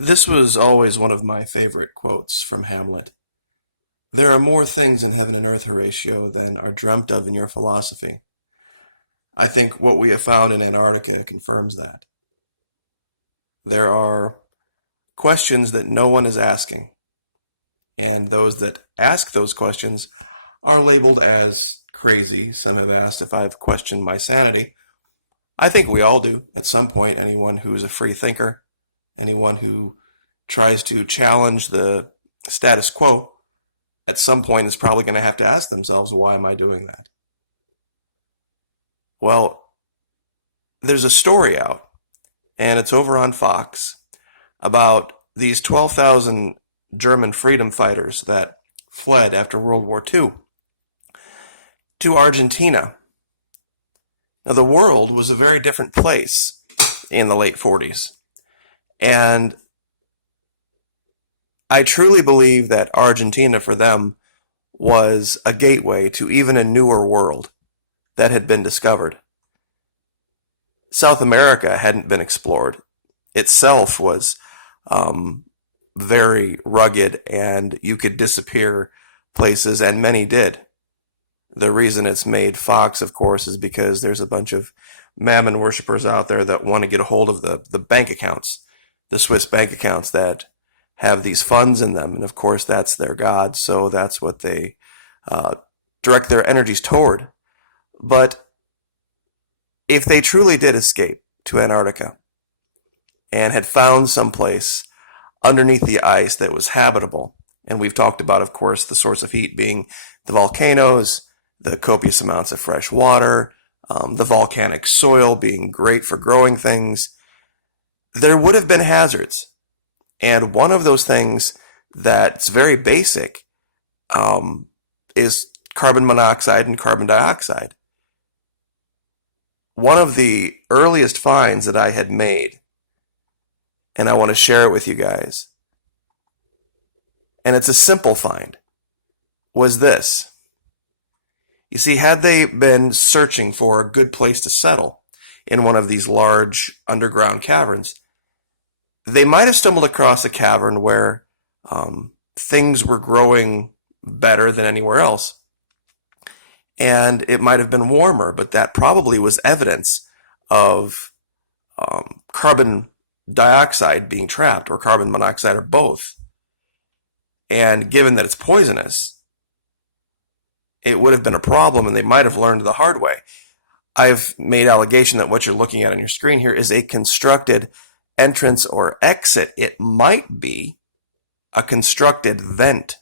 This was always one of my favorite quotes from Hamlet. There are more things in heaven and earth, Horatio, than are dreamt of in your philosophy. I think what we have found in Antarctica confirms that. There are questions that no one is asking, and those that ask those questions are labeled as crazy. Some have asked if I've questioned my sanity. I think we all do at some point. Anyone who's a free thinker, anyone who tries to challenge the status quo, at some point is probably going to have to ask themselves, why am I doing that? Well, there's a story out, and it's over on Fox, about these 12,000 German freedom fighters that fled after World War II to Argentina. Now, the world was a very different place in the late 40s. And I truly believe that Argentina for them was a gateway to even a newer world that had been discovered. South America hadn't been explored. Itself was very rugged, and you could disappear places, and many did. The reason it's made Fox, of course, is because there's a bunch of mammon worshippers out there that want to get a hold of the bank accounts, the Swiss bank accounts that have these funds in them. And of course, that's their god, so that's what they direct their energies toward. But if they truly did escape to Antarctica and had found some place underneath the ice that was habitable, and we've talked about, of course, the source of heat being the volcanoes, the copious amounts of fresh water, the volcanic soil being great for growing things, there would have been hazards. And one of those things that's very basic is carbon monoxide and carbon dioxide. One of the earliest finds that I had made, and I want to share it with you guys, and it's a simple find, was this. You see, had they been searching for a good place to settle in one of these large underground caverns, they might have stumbled across a cavern where things were growing better than anywhere else. And it might have been warmer, but that probably was evidence of carbon dioxide being trapped, or carbon monoxide, or both. And given that it's poisonous, it would have been a problem, and they might have learned the hard way. I've made allegation that what you're looking at on your screen here is a constructed entrance or exit. It might be a constructed vent.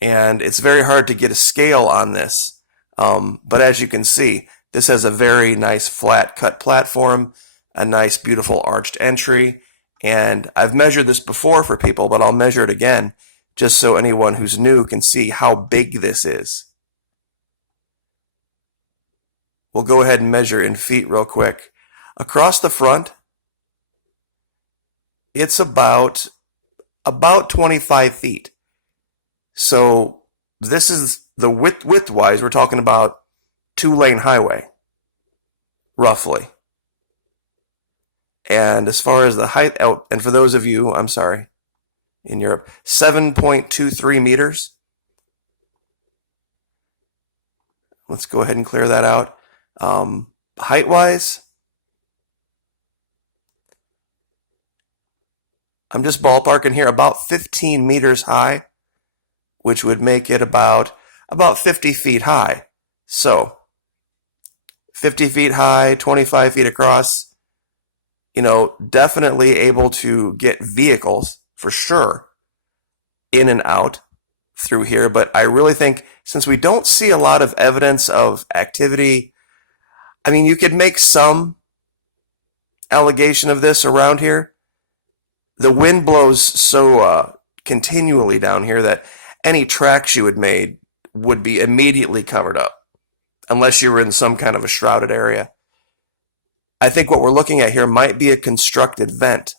And it's very hard to get a scale on this. But as you can see, this has a very nice flat cut platform, a nice beautiful arched entry. And I've measured this before for people, but I'll measure it again just so anyone who's new can see how big this is. We'll go ahead and measure in feet real quick. Across the front, it's about 25 feet. So this is the width-wise, we're talking about 2-lane highway, roughly. And as far as the height out, and for those of you, I'm sorry, in Europe, 7.23 meters. Let's go ahead and clear that out. Height-wise, I'm just ballparking here, about 15 meters high, which would make it about 50 feet high. So, 50 feet high, 25 feet across, definitely able to get vehicles, for sure, in and out through here. But I really think, since we don't see a lot of evidence of activity, I mean, you could make some allegation of this around here. The wind blows so continually down here that any tracks you had made would be immediately covered up, unless you were in some kind of a shrouded area. I think what we're looking at here might be a constructed vent.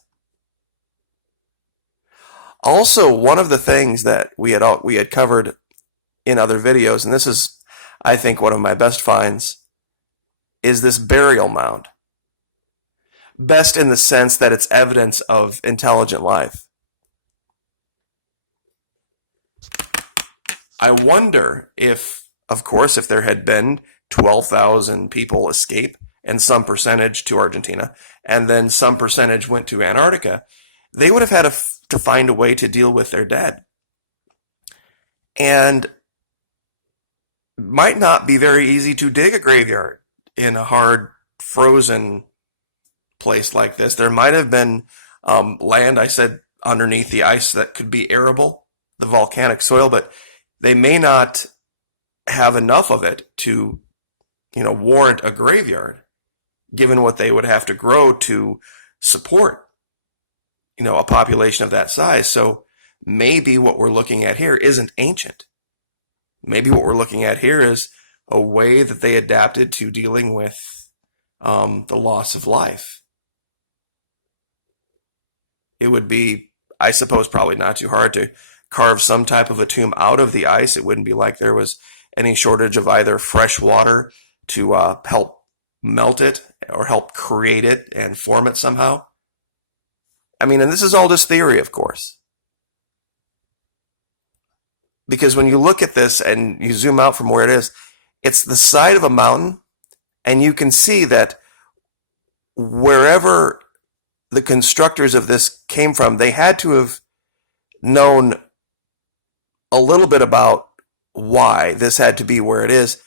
Also, one of the things that we had covered in other videos, and this is, I think, one of my best finds, is this burial mound. best in the sense that it's evidence of intelligent life. I wonder if, of course, if there had been 12,000 people escape and some percentage to Argentina, and then some percentage went to Antarctica, they would have had to find a way to deal with their dead. And might not be very easy to dig a graveyard in a hard, frozen place like this. There might have been land, I said, underneath the ice that could be arable, the volcanic soil, but they may not have enough of it to, warrant a graveyard, given what they would have to grow to support, a population of that size. So maybe what we're looking at here isn't ancient. Maybe what we're looking at here is a way that they adapted to dealing with the loss of life. It would be, I suppose, probably not too hard to carve some type of a tomb out of the ice. It wouldn't be like there was any shortage of either fresh water to help melt it or help create it and form it somehow. I mean, and this is all just theory, of course. Because when you look at this and you zoom out from where it is, it's the side of a mountain, and you can see that wherever the constructors of this came from, they had to have known a little bit about why this had to be where it is,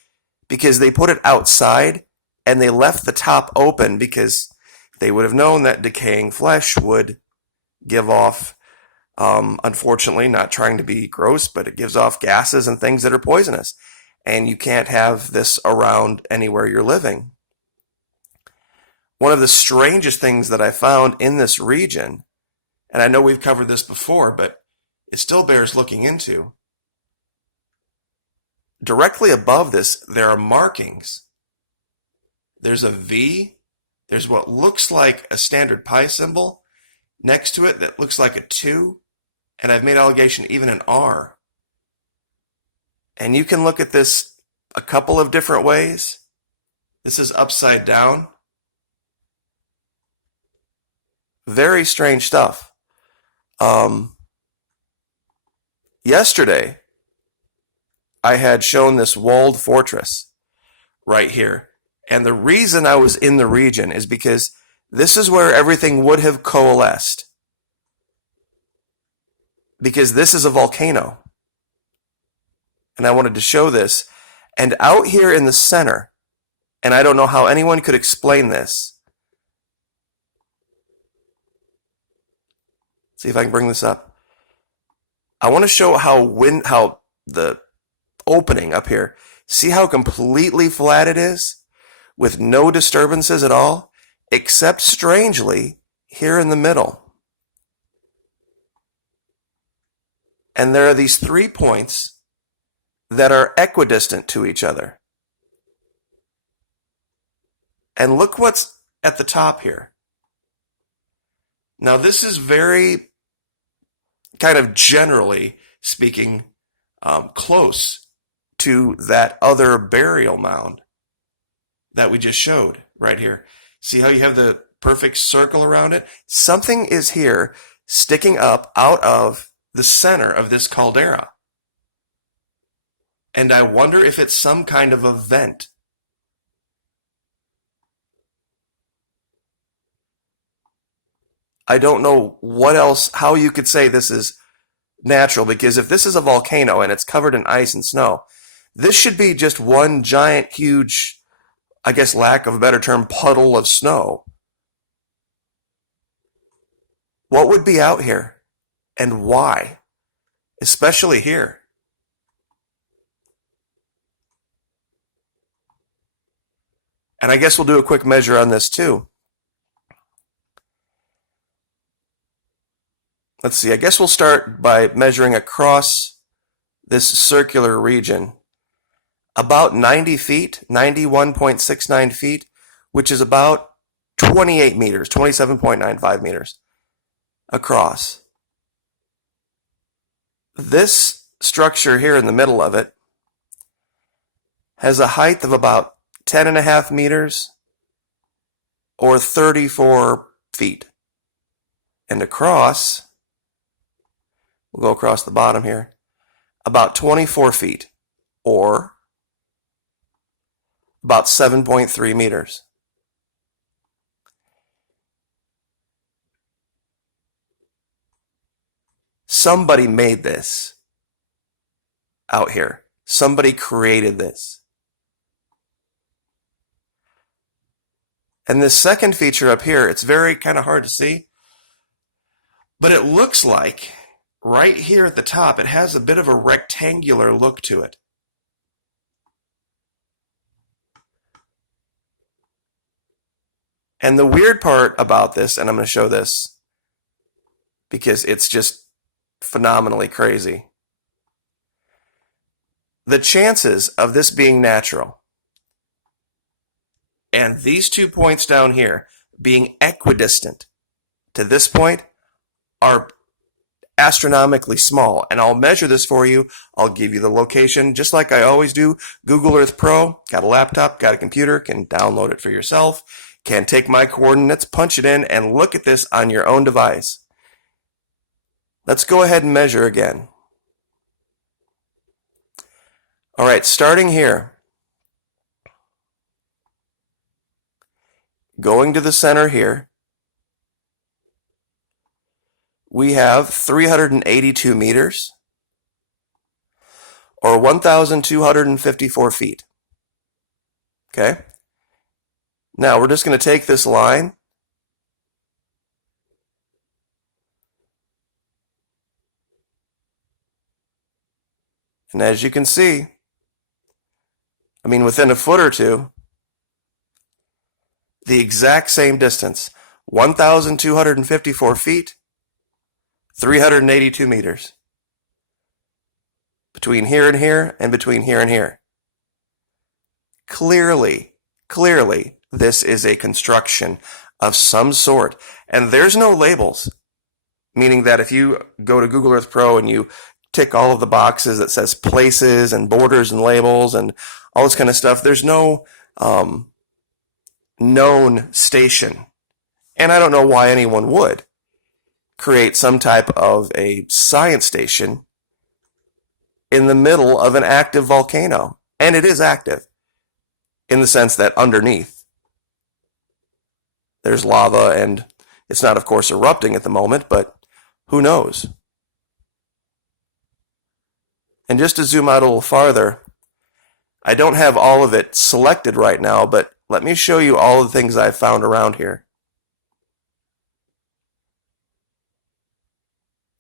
because they put it outside and they left the top open because they would have known that decaying flesh would give off, unfortunately, not trying to be gross, but it gives off gases and things that are poisonous. And you can't have this around anywhere you're living. One of the strangest things that I found in this region, and I know we've covered this before, but it still bears looking into. Directly above this, there are markings. There's a V. There's what looks like a standard pi symbol next to it that looks like a 2. And I've made allegation even an R. And you can look at this a couple of different ways. This is upside down. Very strange stuff. Yesterday, I had shown this walled fortress right here. And the reason I was in the region is because this is where everything would have coalesced. Because this is a volcano. And I wanted to show this. And out here in the center, and I don't know how anyone could explain this. See if I can bring this up. I want to show how the opening up here, see how completely flat it is with no disturbances at all, except strangely here in the middle. And there are these 3 points that are equidistant to each other. And look what's at the top here. Now this is very kind of generally speaking close to that other burial mound that we just showed right here. See how you have the perfect circle around it? Something is here sticking up out of the center of this caldera. And I wonder if it's some kind of a vent. I don't know what else, how you could say this is natural, because if this is a volcano and it's covered in ice and snow, this should be just one giant, huge, I guess lack of a better term, puddle of snow. What would be out here and why? Especially here. And I guess we'll do a quick measure on this too. Let's see, I guess we'll start by measuring across this circular region. About 90 feet, 91.69 feet, which is about 28 meters, 27.95 meters across. This structure here in the middle of it has a height of about 10.5 meters or 34 feet. And across, we'll go across the bottom here, about 24 feet, or about 7.3 meters. Somebody made this out here. Somebody created this. And this second feature up here, it's very kind of hard to see, but it looks like right here at the top, it has a bit of a rectangular look to it. And the weird part about this, and I'm going to show this because it's just phenomenally crazy. The chances of this being natural and these 2 points down here being equidistant to this point are astronomically small. And I'll measure this for you. I'll give you the location, just like I always do. Google Earth Pro, got a laptop, got a computer, can download it for yourself, can take my coordinates, punch it in, and look at this on your own device. Let's go ahead and measure again. All right, starting here, going to the center here, we have 382 meters, or 1,254 feet. Okay? Now we're just going to take this line and as you can see, I mean within a foot or two, the exact same distance, 1,254 feet, 382 meters. Between here and here, and between here and here. Clearly, this is a construction of some sort. And there's no labels. Meaning that if you go to Google Earth Pro and you tick all of the boxes that says places and borders and labels and all this kind of stuff, there's no known station. And I don't know why anyone would create some type of a science station in the middle of an active volcano. And it is active in the sense that underneath there's lava, and it's not, of course, erupting at the moment, but who knows? And just to zoom out a little farther, I don't have all of it selected right now, but let me show you all the things I've found around here.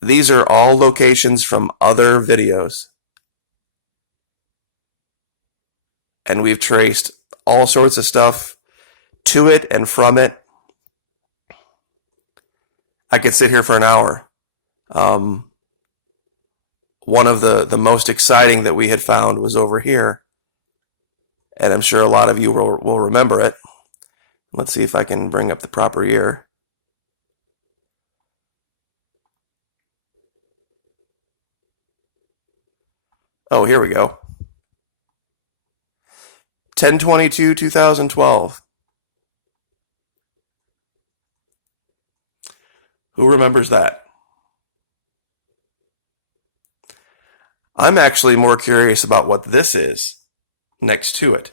These are all locations from other videos. And we've traced all sorts of stuff to it and from it. I could sit here for an hour. One of the most exciting that we had found was over here. And I'm sure a lot of you will remember it. Let's see if I can bring up the proper year. Oh, here we go. 10/22/2012. Who remembers that? I'm actually more curious about what this is next to it.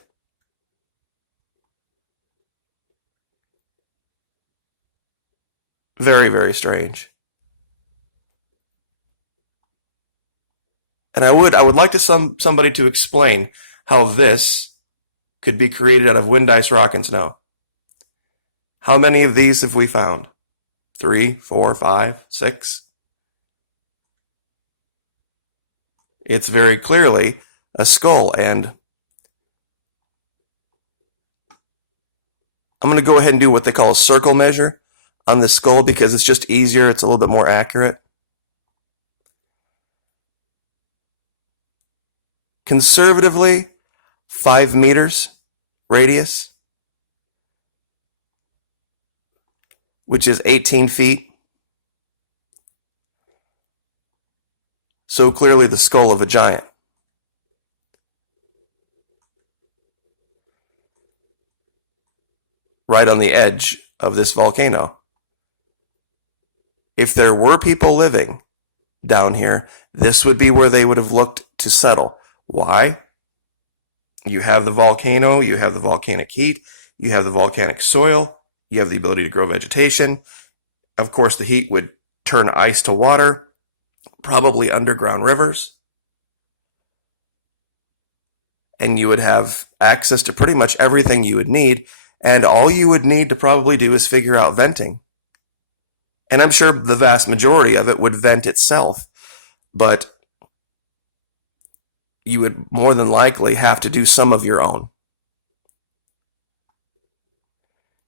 Very, very strange. And I would like somebody to explain how this could be created out of wind, ice, rock, and snow. How many of these have we found? 3, 4, 5, 6? It's very clearly a skull, and I'm going to go ahead and do what they call a circle measure on this skull because it's just easier, it's a little bit more accurate. Conservatively, 5 meters radius, which is 18 feet. So clearly the skull of a giant. Right on the edge of this volcano. if there were people living down here, this would be where they would have looked to settle. Why? You have the volcano, you have the volcanic heat, you have the volcanic soil, you have the ability to grow vegetation. Of course, the heat would turn ice to water, probably underground rivers. And you would have access to pretty much everything you would need. And all you would need to probably do is figure out venting. And I'm sure the vast majority of it would vent itself. But you would more than likely have to do some of your own.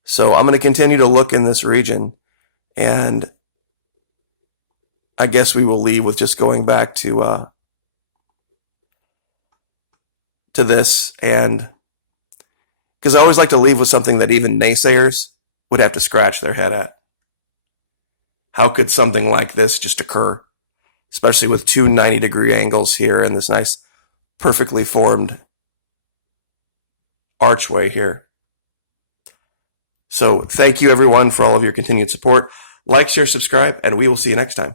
So I'm going to continue to look in this region, and I guess we will leave with just going back to this, and because I always like to leave with something that even naysayers would have to scratch their head at. How could something like this just occur, especially with two 90-degree angles here and this nice, perfectly formed archway here? So thank you, everyone, for all of your continued support. Like, share, subscribe, and we will see you next time.